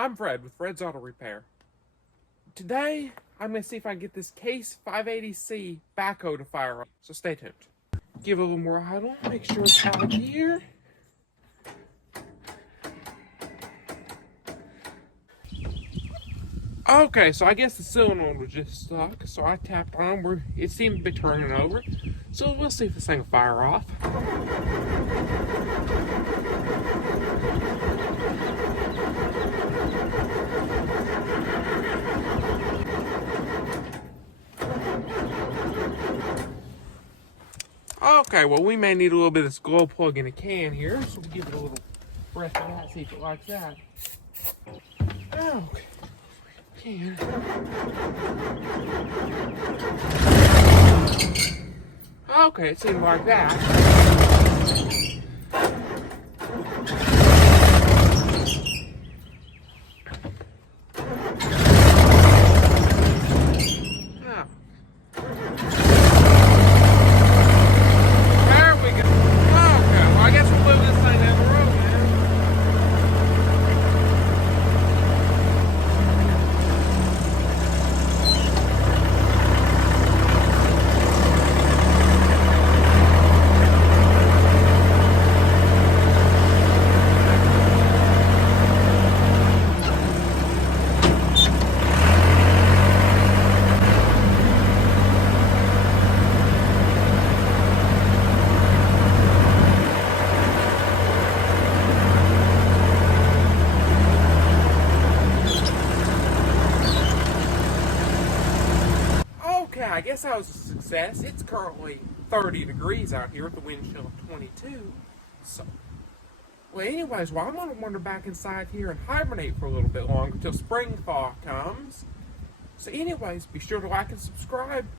I'm Fred with Fred's Auto Repair. Today, I'm going to see if I can get this Case 580C backhoe to fire up, so stay tuned. Give it a little more idle, make sure it's out of gear. Okay, so I guess the cylinder was just stuck, so I tapped on where it seemed to be turning over. So we'll see if this thing will fire off. Okay, well, we may need a little bit of this glow plug in a can here, so we'll give it a little breath of that, see if it likes that. Okay, can. Okay, it seemed like that. Okay, I guess that was a success. It's currently 30 degrees out here with a wind chill of 22. So, well, anyways, well, I'm going to wander back inside here and hibernate for a little bit longer until spring thaw comes. So anyways, be sure to like and subscribe.